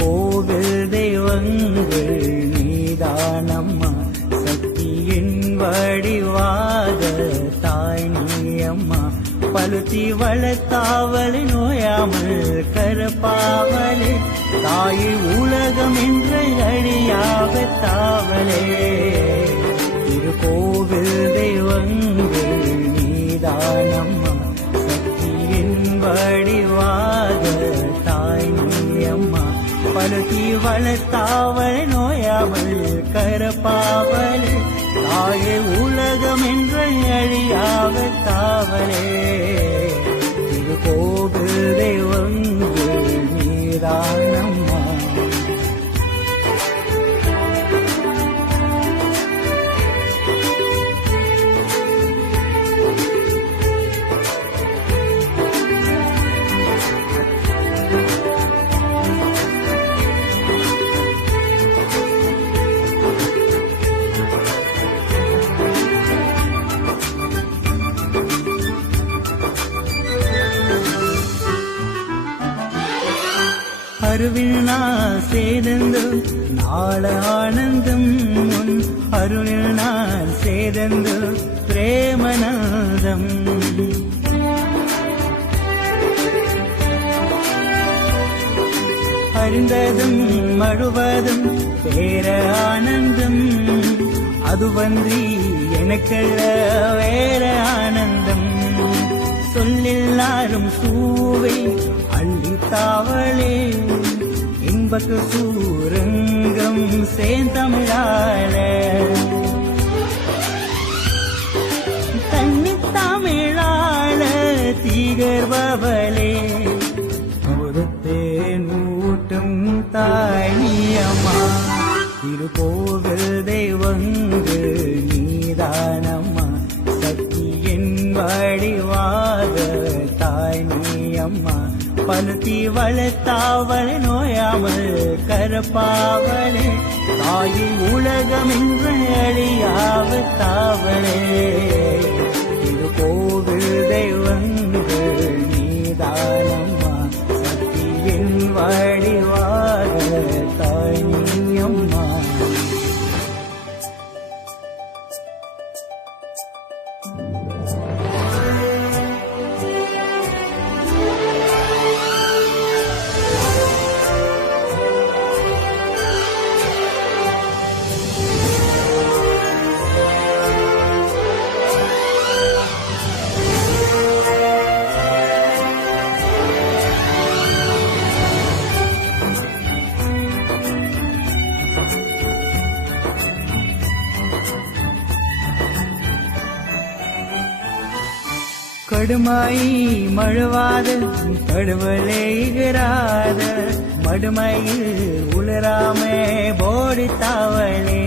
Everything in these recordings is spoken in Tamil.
கோவில் தெய்வங்கள் நீதானம்மா, சக்தியின் வடிவாக தாய் நீயம்மா, பழுத்தி வளர்த்தாவல் நோயாமல் கருப்பாவலே, தாயை உலகம் என்று அழியாக தாவலே. திருக்கோவில் தெய்வங்கள் நீதானம்மா, சக்தியின் வடிவாக தாய் நீயம்மா, பழுத்தி வளர்த்தாவல் நோயாமல் கருப்பாவலே, தாயை உலகம் என்று அழியாக தாவலே. திருக்கோவில் தெய்வங்கள் நீதானம்மா. அருவில் நான் சேதந்து நாள ஆனந்தம், உன் அருளில் நான் சேதந்து பிரேமநாதம். அறிந்ததும் மழுவதும் பேர ஆனந்தம், அதுவன்றி எனக்கல்ல வேற ஆனந்தம். சொல்லெல்லாரும் சூவை அள்ளித்தாவளே, இன்பக்கு சூரங்கம் சேந்தமிழாள, தண்ணி தமிழாள தீகர்பவளே, ஒருத்தேன் ஊட்டும் தாய்னியம்மா. திருக்கோவில் தெய்வங்கள் நீதானம்மா, சக்தியின் வடிவாக தாய் நீயம்மா, பழுத்தி வளர்த்தாவல் நோயாமல் கருப்பாவலே, தாயை உலகம் என்று அழியாக தாவலே. திருக்கோவில் தெய்வங்கள் நீதானம்மா, சக்தியின் வடிவாக தாய் நீயம்மா. கடுமாயி மழுவாத கடுவலேகிறாத, மடுமையில் உளராமே போடித்தாவளே,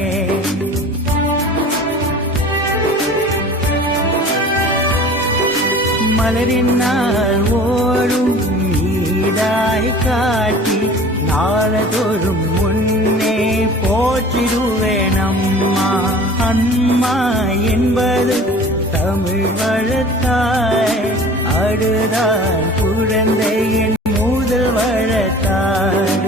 மலரினால் ஓடும் நீதாய் காட்டி, நாளதோறும் முன்னே போற்றிடுவேனம்மா. அம்மா என்பது தமிழ் வளர்த்தாய், அடுதான் குழந்தையின் முதல் வளர்த்தாய்.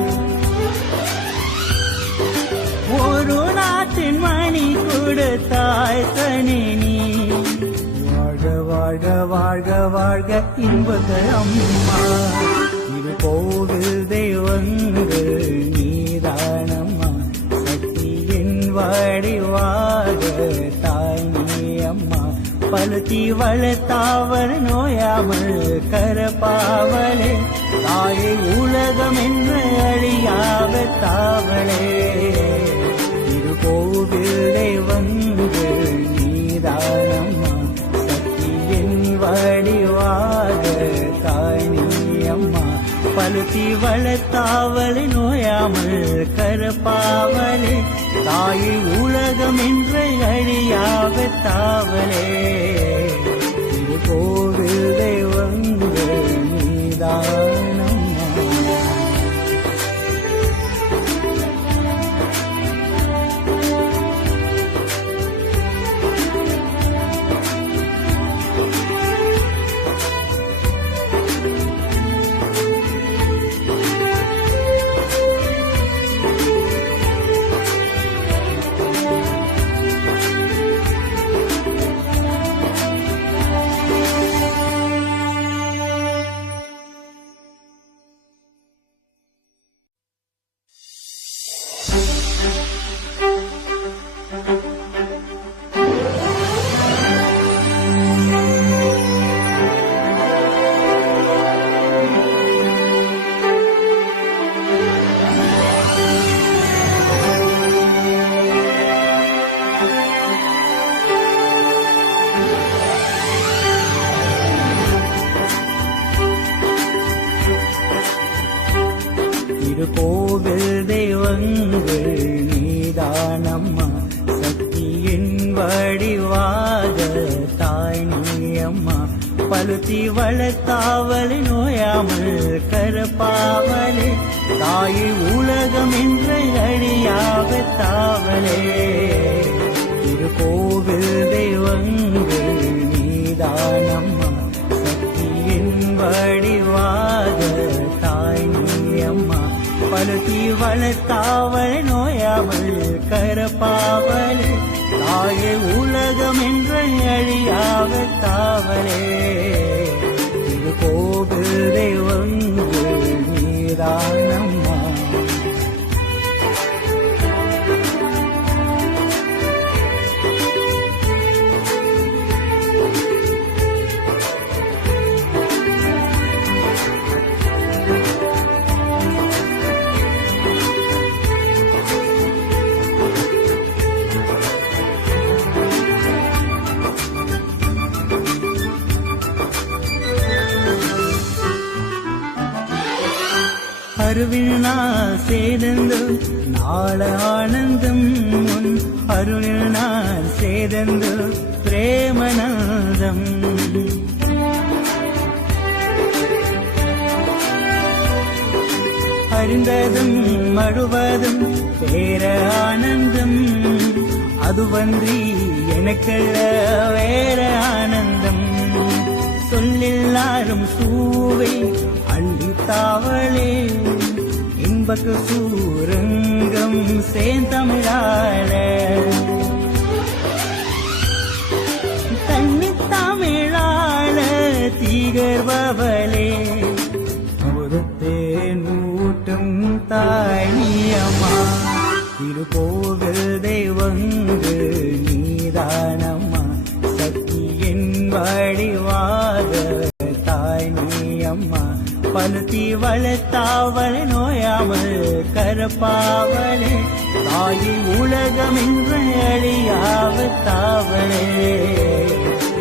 ஒரு நாட்டின் மணி கொடுத்தாய் தனி நீ, வாழ்க வாழ்க வாழ்க வாழ்க இன்பங்கள் அம்மா. திருக்கோவில் தெய்வங்கள் நீதானம்மா, சக்தியின் வடிவாக தாய் நீயம்மா, பழுத்தி வளர்த்தாவல் நோயாமல் கருப்பாவலே, தாயை உலகம் என்று அழியாக தாவலே. திருக்கோவில் தெய்வங்கள் நீதானம்மா, சக்தியின் வடிவாக தாய் நீயம்மா, பழுத்தி வளர்த்தாவல் நோயாமல் கருப்பாவலே, தாயை உலகம் என்று அழியாக தாவலே. திருக்கோவில் தெய்வங்கள் நீதானம்மா. திருக்கோவில் தெய்வங்கள் நீதானம்மா, சக்தியின் வடிவாக தாய் நீயம்மா. பழுத்தி வளர்த்தாவலே நோயாமல் கருப்பாவலே, தாயை உலகம் என்ற அழியாக தாவலே. திருக்கோவில் தெய்வங்கள் நீதானம்மா, சக்தியின் வடிவாக தாய் நீயம்மா. பழுத்தி வளர்த்தாவல் நோயாமல் கரப்பாவலே, தாயே உலகம் என்ற அழியாக தாவலே. திருக்கோவில் தெய்வங்கள் நீதானம்மா. அருவில் நான் சேர்ந்து நாள ஆனந்தம், உன் அருளில் நான் சேர்ந்து பிரேமநாதம். அறிந்ததும் மழுவதும் பேர ஆனந்தம், அதுவன்றி எனக்கல்ல வேற ஆனந்தம். சொல்லெல்லாரும் சூவை அள்ளித்தாவளே, இன்பக்கு சூரங்கம் சேர்ந்தமிழாள. தன்னித்தமிழாள தீகர்பவளே, ஒருத்தேன் ஊட்டும் தாய் நீயம்மா. திருக்கோவில் தெய்வங்கள் நீதானம்மா, சக்தியின் வடிவாக தாய் நீயம்மா. பழுத்தி வளர்த்தாவலே நோயாமல் கரப்பாவலே, தாயை உலகம் என்ற அழியாக தாவலே.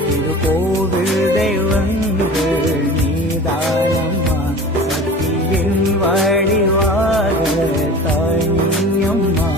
திருக்கோவில் தெய்வங்கள் நீதானம்மா, சக்தியின் வடிவாக தாய் நீயம்மா.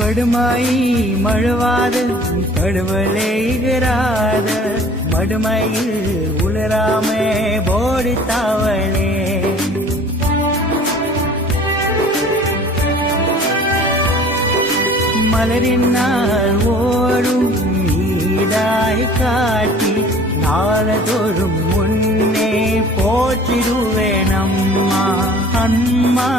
கடுமாயி மழுவாத கடுவலேகிறாத, மடுமையில் உளராமே போடித்தாவளே. மலரினால் ஓடும் நீடாய் காட்டி, நாளதோறும் முன்னே போற்றிடுவேனம்மா. அம்மா